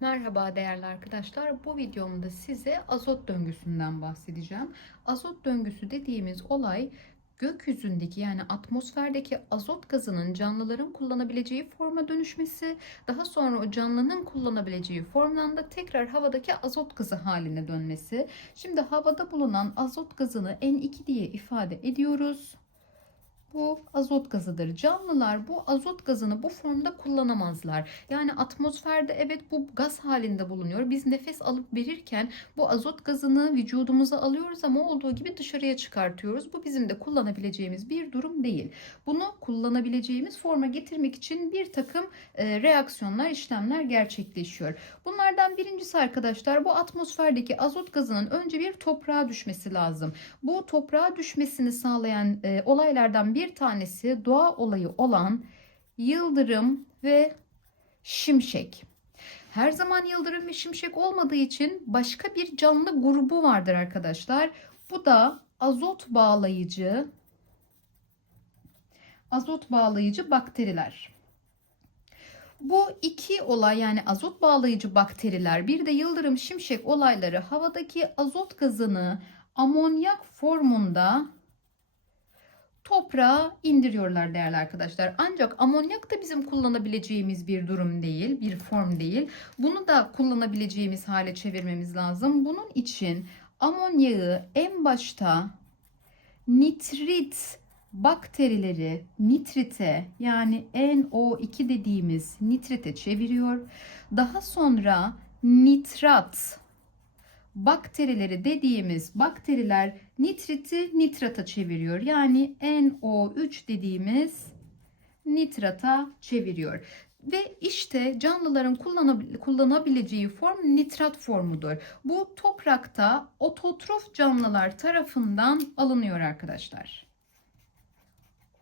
Merhaba değerli arkadaşlar. Bu videomda size azot döngüsünden bahsedeceğim. Azot döngüsü dediğimiz olay gökyüzündeki yani atmosferdeki azot gazının canlıların kullanabileceği forma dönüşmesi, daha sonra o canlının kullanabileceği formdan da tekrar havadaki azot gazı haline dönmesi. Şimdi havada bulunan azot gazını N2 diye ifade ediyoruz. Bu azot gazıdır. Canlılar bu azot gazını bu formda kullanamazlar. Yani atmosferde evet bu gaz halinde bulunuyor. Biz nefes alıp verirken bu azot gazını vücudumuza alıyoruz ama olduğu gibi dışarıya çıkartıyoruz. Bu bizim de kullanabileceğimiz bir durum değil. Bunu kullanabileceğimiz forma getirmek için bir takım e, reaksiyonlar, işlemler gerçekleşiyor. Bunlardan birincisi arkadaşlar bu atmosferdeki azot gazının önce bir toprağa düşmesi lazım. Bu toprağa düşmesini sağlayan e, olaylardan bir tanesi doğa olayı olan yıldırım ve şimşek. Her zaman yıldırım ve şimşek olmadığı için başka bir canlı grubu vardır arkadaşlar. Bu da azot bağlayıcı azot bağlayıcı bakteriler. Bu iki olay yani azot bağlayıcı bakteriler bir de yıldırım şimşek olayları havadaki azot gazını amonyak formunda toprağa indiriyorlar değerli arkadaşlar. Ancak amonyak da bizim kullanabileceğimiz bir durum değil, bir form değil. Bunu da kullanabileceğimiz hale çevirmemiz lazım. Bunun için amonyağı en başta nitrit bakterileri nitrite yani NO2 dediğimiz nitrite çeviriyor. Daha sonra nitrat bakterileri dediğimiz bakteriler nitriti nitrata çeviriyor. Yani NO3 dediğimiz nitrata çeviriyor. Ve işte canlıların kullanabileceği form nitrat formudur. Bu toprakta ototrof canlılar tarafından alınıyor arkadaşlar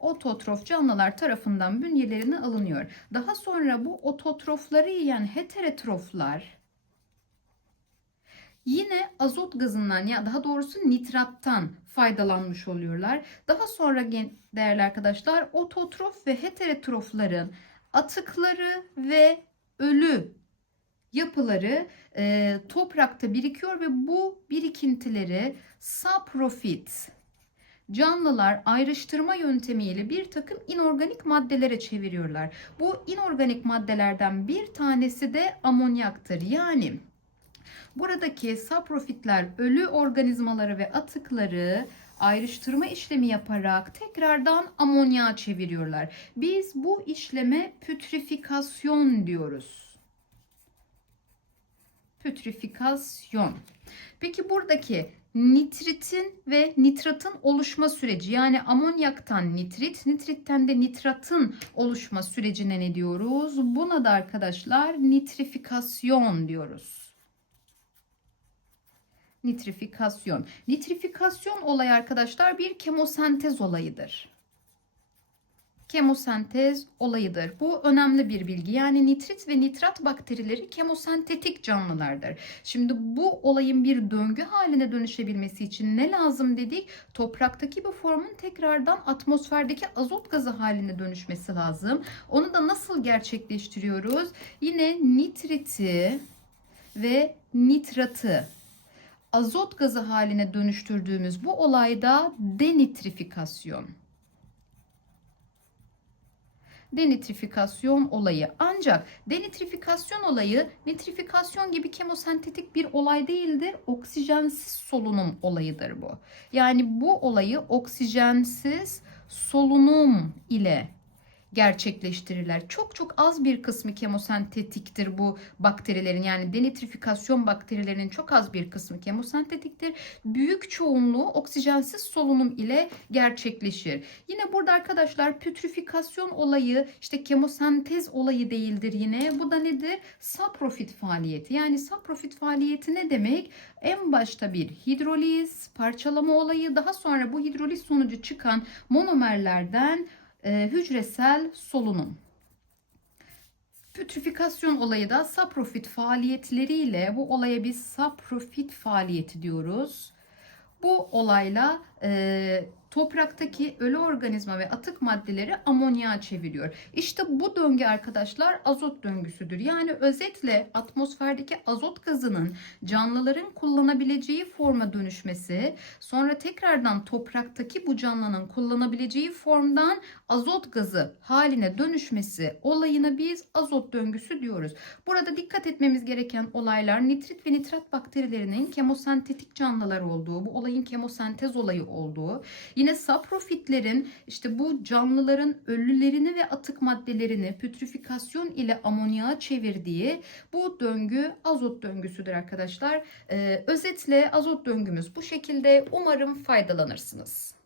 ototrof canlılar tarafından bünyelerine alınıyor. Daha sonra bu ototrofları yiyen heterotroflar yine azot gazından ya daha doğrusu nitrattan faydalanmış oluyorlar. Daha sonra değerli arkadaşlar ototrof ve heterotrofların atıkları ve ölü yapıları e, toprakta birikiyor ve bu birikintileri saprofit canlılar ayrıştırma yöntemiyle bir takım inorganik maddelere çeviriyorlar. Bu inorganik maddelerden bir tanesi de amonyaktır. Yani buradaki saprofitler ölü organizmaları ve atıkları ayrıştırma işlemi yaparak tekrardan amonyağa çeviriyorlar. Biz bu işleme pütrifikasyon diyoruz. Pütrifikasyon. Peki buradaki nitritin ve nitratın oluşma süreci yani amonyaktan nitrit, nitritten de nitratın oluşma sürecine ne diyoruz? Buna da arkadaşlar nitrifikasyon diyoruz. Nitrifikasyon. Nitrifikasyon olayı arkadaşlar bir kemosentez olayıdır kemosentez olayıdır. Bu önemli bir bilgi. Yani nitrit ve nitrat bakterileri kemosentetik canlılardır. Şimdi bu olayın bir döngü haline dönüşebilmesi için ne lazım dedik? Topraktaki bu formun tekrardan atmosferdeki azot gazı haline dönüşmesi lazım. Onu da nasıl gerçekleştiriyoruz? Yine nitriti ve nitratı azot gazı haline dönüştürdüğümüz bu olayda denitrifikasyon denitrifikasyon olayı. Ancak denitrifikasyon olayı nitrifikasyon gibi kemosentetik bir olay değildir. Oksijensiz solunum olayıdır bu. Yani bu olayı oksijensiz solunum ile gerçekleştirirler. Çok çok az bir kısmı kemosentetiktir bu bakterilerin yani denitrifikasyon bakterilerinin çok az bir kısmı kemosentetiktir. Büyük çoğunluğu oksijensiz solunum ile gerçekleşir. Yine burada arkadaşlar pütrifikasyon olayı işte kemosentez olayı değildir yine. Bu da nedir? Saprofit faaliyeti. Yani saprofit faaliyeti ne demek? En başta bir hidroliz, parçalama olayı daha sonra bu hidroliz sonucu çıkan monomerlerden e, hücresel solunum. Pütrifikasyon olayı da saprofit faaliyetleriyle bu olaya biz saprofit faaliyeti diyoruz. Bu olayla e, topraktaki ölü organizma ve atık maddeleri amonyağa çeviriyor. İşte bu döngü arkadaşlar azot döngüsüdür. Yani özetle atmosferdeki azot gazının canlıların kullanabileceği forma dönüşmesi, sonra tekrardan topraktaki bu canlının kullanabileceği formdan azot gazı haline dönüşmesi olayına biz azot döngüsü diyoruz. Burada dikkat etmemiz gereken olaylar nitrit ve nitrat bakterilerinin kemosentetik canlılar olduğu, bu olayın kemosentez olayı olduğu, yine saprofitlerin işte bu canlıların ölülerini ve atık maddelerini pütrifikasyon ile amonyağa çevirdiği bu döngü azot döngüsüdür arkadaşlar. Ee, özetle azot döngümüz bu şekilde. Umarım faydalanırsınız.